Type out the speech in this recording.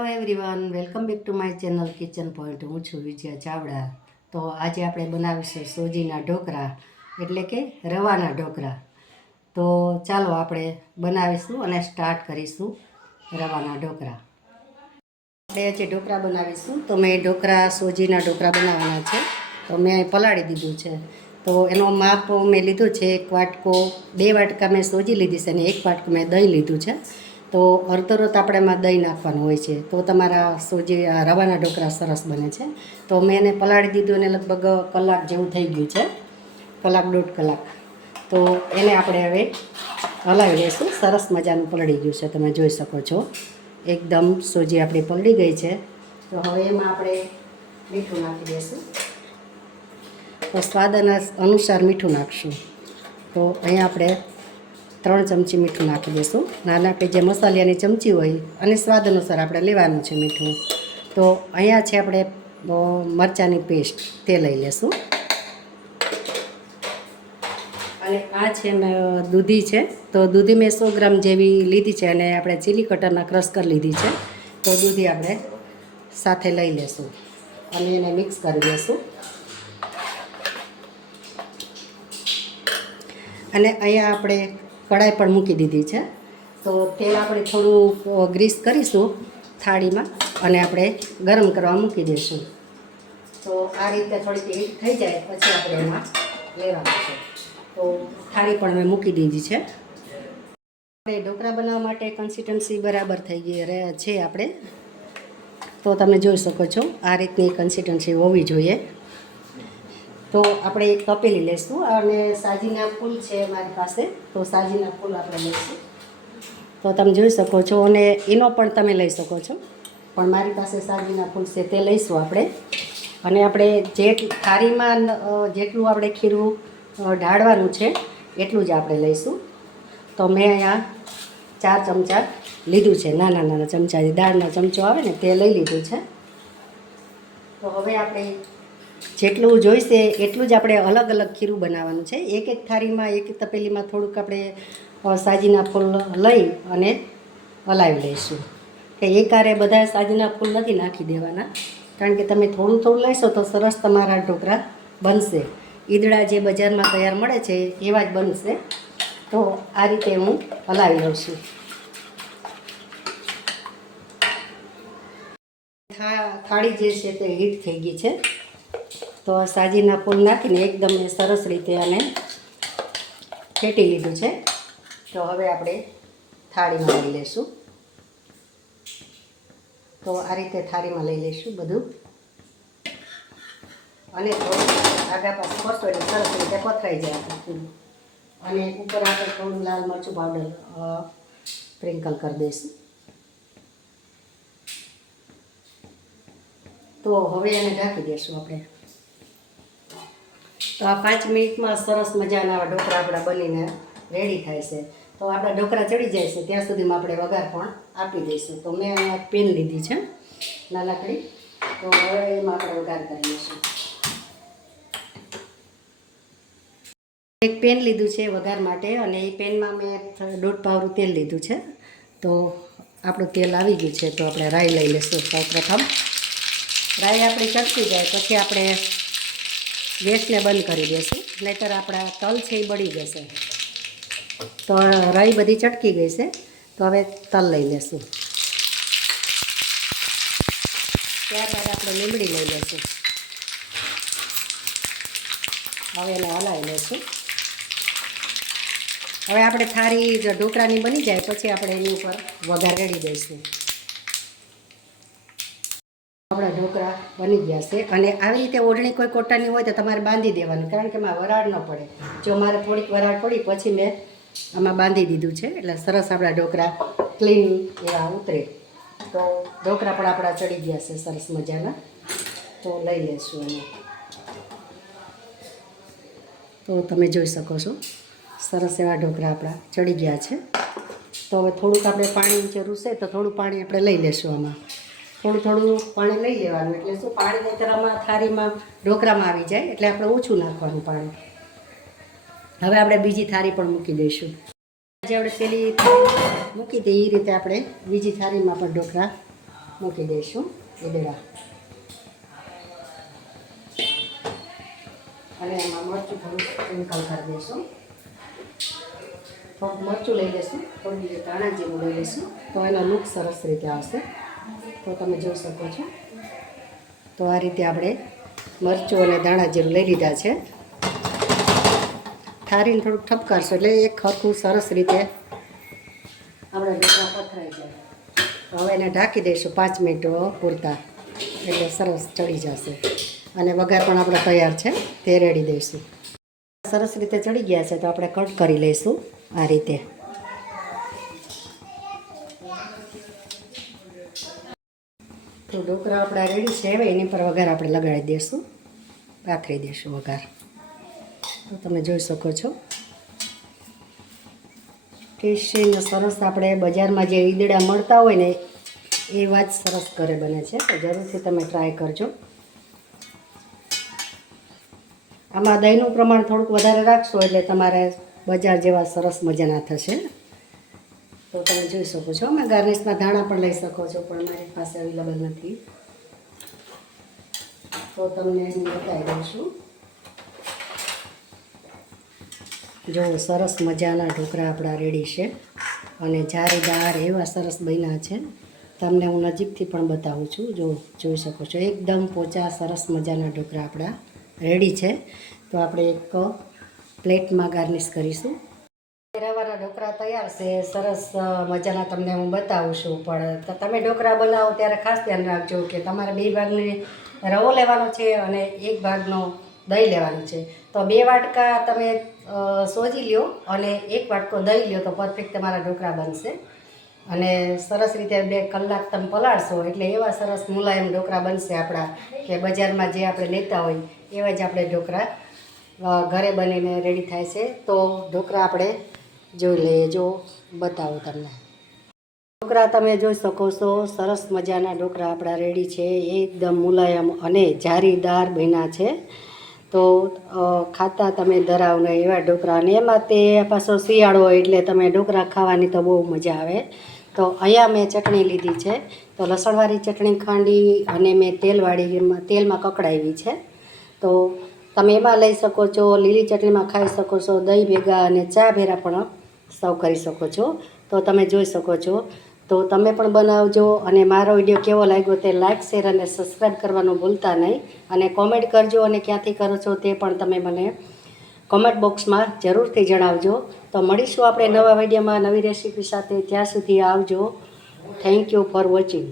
Hello everyone welcome back to my channel kitchen point હું છું વિજયા ચાવડા. તો આજે આપણે બનાવીશું સોજીના ઢોકળા એટલે કે રવાના ઢોકળા તો ચાલો આપણે બનાવીશું અને સ્ટાર્ટ કરીશું રવાના ઢોકળા આપણે આજે ઢોકળા બનાવીશું, તો મેં ઢોકળા સોજીના ઢોકળા બનાવવાના છે. તો મેં પલાળી દીધું છે. તો એનો માપ મેં લીધું છે એક વાટકો, બે વાટકા મેં સોજી લીધી છે અને એક વાટકો મેં દહીં લીધું છે. તો અડતરત આપણે એમાં દહીં નાખવાનું હોય છે. તો તમારા સોજી રવાના ઢોકળા સરસ બને છે. તો મેં એને પલાળી દીધું અને લગભગ કલાક જેવું થઈ ગયું છે. કલાક દોઢ કલાક. તો એને આપણે હવે હલાવી લઈશું સરસ મજાનું પલળી ગયું છે. તમે જોઈ શકો છો. એકદમ સોજી આપણી પલળી ગઈ છે. તો હવે એમાં આપણે મીઠું નાખી દઈશું. તો સ્વાદ અનસ- અનુસાર મીઠું નાખશું. તો અહીંયા આપણે ત્રણ ચમચી મીઠું નાખી દઈશું નાના કે જે મસાલિયાની ચમચી હોય અને સ્વાદ અનુસાર આપણે લેવાનું છે મીઠું. તો અહીંયા છે આપણે મરચાંની પેસ્ટ, તે લઈ લેશું. અને આ છે ને, દૂધી છે. તો દૂધી મેં સો ગ્રામ જેવી લીધી છે અને આપણે ચીલી કટરના ક્રશ કરી લીધી છે. તો દૂધી આપણે સાથે લઈ લેશું અને એને મિક્સ કરી દઈશું અને અહીંયા આપણે કઢાઈ પણ મૂકી દીધી છે. તો તેલ આપણે થોડું ગ્રીસ કરીશું થાળીમાં અને આપણે ગરમ કરવા મૂકી દઈશું. તો આ રીતે થોડીક હીટ થઈ જાય પછી આપણે એમાં લેવાનું છે. તો થાળી પણ મેં મૂકી દીધી છે. આપણે ઢોકળા બનાવવા માટે કન્સિસ્ટન્સી બરાબર થઈ ગઈ છે આપણે. તો તમે જોઈ શકો છો, આ રીતની કન્સિસ્ટન્સી હોવી જોઈએ. તો આપણે એક તપેલી લઈશું અને સાજીના ફૂલ છે મારી પાસે. તો સાજીના ફૂલ આપણે લઈશું તો તમે જોઈ શકો છો અને એનો પણ તમે લઈ શકો છો. પણ મારી પાસે સાજીના ફૂલ છે તે લઈશું આપણે. અને આપણે જે થાળીમાં જેટલું આપણે ખીરું ઢાળવાનું છે, એટલું જ આપણે લઈશું. તો મેં અહીંયા ચાર ચમચા લીધું છે. નાના નાના ચમચા, દાળનો ચમચો આવે ને તે લઈ લીધું છે. તો હવે આપણે જેટલું જોઈશે, એટલું જ આપણે અલગ અલગ ખીરું બનાવવાનું છે. એક એક થાળીમાં, એક તપેલીમાં થોડુંક આપણે સાજીના ફૂલ લઈ અને હલાવી લઈશું. કે એકારે બધા સાજીના ફૂલ નથી નાખી દેવાના. કારણ કે તમે થોડું થોડું લેશો તો સરસ તમારા ઢોકળા બનશે. ઈદડા જે બજારમાં તૈયાર મળે છે, એવા જ બનશે. તો આ રીતે હું હલાવી લઉં છું. થાળી જે છે તે હીટ થઈ ગઈ છે. તો સાજીના ફૂલ નાખીને એકદમ મેં સરસ રીતે આને ફેટી લીધું છે. તો હવે આપણે થાળીમાં લઈ લઈશું તો આ રીતે થાળીમાં લઈ લઈશું બધું. અને આગા કરશો એટલે સરસ રીતે પથરાઈ જાય. અને ઉપર આપણે થોડું લાલ મરચું પાવડર સ્પ્રિંકલ કરી દઈશું. તો હવે એને ઢાંકી દઈશું આપણે. તો આ પાંચ મિનિટમાં સરસ મજાના ઢોકળા આપણા બનીને રેડી થાય છે. તો આપણા ઢોકળા ચડી જાય છે, ત્યાં સુધીમાં આપણે વઘાર પણ આપી દઈશું. તો મેં પેન લીધી છે નાનકડી તો હવે એમાં આપણે વઘાર કરી લઈશું એક પેન લીધું છે વઘાર માટે અને એ પેનમાં મેં દોઢ પાવરું તેલ લીધું છે. તો આપણું તેલ આવી ગયું છે, તો આપણે રાઈ લઈ લઈશું સૌ પ્રથમ રાઈ આપણી ચડતી જાય, પછી આપણે ગેસને બંધ કરી દેશું. નહીંતર આપણા તલ છે એ બળી જશે. તો રાઈ બધી ચટકી ગઈ છે. તો હવે તલ લઈ લેશું. ત્યારબાદ આપણે લીમડી લઈ લેશું. હવે એને હલાવી લઈશું હવે આપણે થાળી જો ઢોકળાની બની જાય, પછી આપણે એની ઉપર વઘાર રેડી દઈશું. આપણા ઢોકળા બની ગયા છે. અને આવી રીતે ઓઢણી કોઈ કોટાની હોય તો તમારે બાંધી દેવાનું, કારણ કે એમાં વરાળ ન પડે. જો મારે થોડીક વરાળ પડી, પછી મેં આમાં બાંધી દીધું છે. એટલે સરસ આપણા ઢોકળા ક્લીન એવા ઉતરે. તો ઢોકળા પણ આપણા ચડી ગયા છે, સરસ મજાના. તો લઈ લેશું એને તો તમે જોઈ શકો છો, સરસ એવા ઢોકળા આપણા ચડી ગયા છે. તો હવે થોડુંક આપણે પાણી જરૂર છે, તો થોડું પાણી આપણે લઈ લેશું આમાં. થોડું થોડું પાણી લઈ લેવાનું. એટલે શું પાણી નહીંતર આમાં થાળીમાં ઢોકળામાં આવી જાય, એટલે આપણે ઓછું નાખવાનું પાણી. હવે આપણે બીજી થાળી પણ મૂકી દઈશું. આજે આપણે પેલી મૂકી દઈએ એ રીતે આપણે બીજી થાળીમાં પણ ઢોકળા મૂકી દઈશું ઉદેડા અને એમાં મરચું થોડું સ્પ્રિંકલ કરી દઈશું. થોડુંક મરચું લઈ લઈશું થોડી રીતે ધાણા જેવું લઈ લઈશું. તો એનો લુક સરસ રીતે આવશે. તો તમે જોઈ શકો છો. તો આ રીતે આપણે મરચું અને ધાણા જીરું લઈ લીધા છે. થારીને થોડુંક ઠપકારશો એટલે એક ખરખું સરસ રીતે આપણે ઢોકળા પથરાઈ જાય. હવે એને ઢાંકી દઈશું પાંચ મિનિટ પૂરતા એટલે સરસ ચડી જશે. અને વઘાર પણ આપણો તૈયાર છે, તે રેડી દઈશું. સરસ રીતે ચડી ગયા છે તો આપણે કટ કરી લઈશું આ રીતે. તો ઢોકળા આપણા રેડી છે. એની પર વઘાર આપણે લગાડી દઈશું પાથરી દઈશું વઘાર. તો તમે જોઈ શકો છો. ટેસ્ટીને સરસ આપણે બજારમાં જે ઈદડા મળતા હોય ને એ વાત સરસ ઘરે બને છે. તો જરૂરથી તમે ટ્રાય કરજો. આમાં દહીંનું પ્રમાણ થોડુંક વધારે રાખશો એટલે તમારે બજાર જેવા સરસ મજાના થશે. તો તમે જોઈ શકો છો. અમે ગાર્નિશમાં ધાણા પણ લઈ શકો છો, પણ મારી પાસે અવેલેબલ નથી. તો તમને હું બતાવી દઉં છું. જો સરસ મજાના ઢોકળા આપણા રેડી છે અને જારીદાર એવા સરસ બન્યા છે. તમને હું નજીકથી પણ બતાવું છું. જો જોઈ શકો છો, એકદમ પોચા સરસ મજાના ઢોકળા આપણા રેડી છે. તો આપણે એક પ્લેટમાં ગાર્નિશ કરીશું. રવાના ઢોકળા તૈયાર છે, સરસ મજાના તમને હું બતાવું છું. પણ તમે ઢોકળા બનાવો ત્યારે ખાસ ધ્યાન રાખજો કે તમારે બે ભાગની રવો લેવાનો છે અને એક ભાગનો દહીં લેવાનું છે. તો બે વાટકા તમે સોજી લ્યો અને એક વાટકો દહીં લ્યો તો પરફેક્ટ તમારા ઢોકળા બનશે. અને સરસ રીતે બે કલાક તમે પલાળશો એટલે એવા સરસ મુલાયમ ઢોકળા બનશે આપણા કે બજારમાં જે આપણે લેતા હોય એવા જ આપણે ઢોકળા ઘરે બનીને રેડી થાય છે. તો ઢોકળા આપણે જોઈ લઈએ. જો, બતાવો તમને. ઢોકળા તમે જોઈ શકો છો. સરસ મજાના ઢોકળા આપણા રેડી છે. એકદમ મુલાયમ અને જારીદાર બન્યા છે. તો ખાતા તમે ધરાવને એવા ઢોકળા. અને એમાં તે પાછો શિયાળો એટલે તમે ઢોકળા ખાવાની તો બહુ મજા આવે. તો અહીંયા મેં ચટણી લીધી છે. તો લસણવાળી ચટણી ખાંડી અને મેં તેલવાળી તેલમાં કકડાવી છે. તો તમે એમાં લઈ શકો છો, લીલી ચટણીમાં ખાઈ શકો છો, દહીં ભેગા અને ચા ભેરા પણ. સર્વ કરી શકો છો. તો તમે જોઈ શકો છો. તો તમે પણ બનાવજો અને મારો વીડિયો કેવો લાગ્યો તે લાઇક શેર અને સબસ્ક્રાઈબ કરવાનું ભૂલતા નહીં. અને કોમેન્ટ કરજો અને ક્યાંથી કરો છો તે પણ તમે મને કોમેન્ટ બોક્સમાં જરૂરથી જણાવજો. તો મળીશું આપણે નવા વિડીયોમાં નવી રેસીપી સાથે. ત્યાં સુધી આવજો. Thank you for watching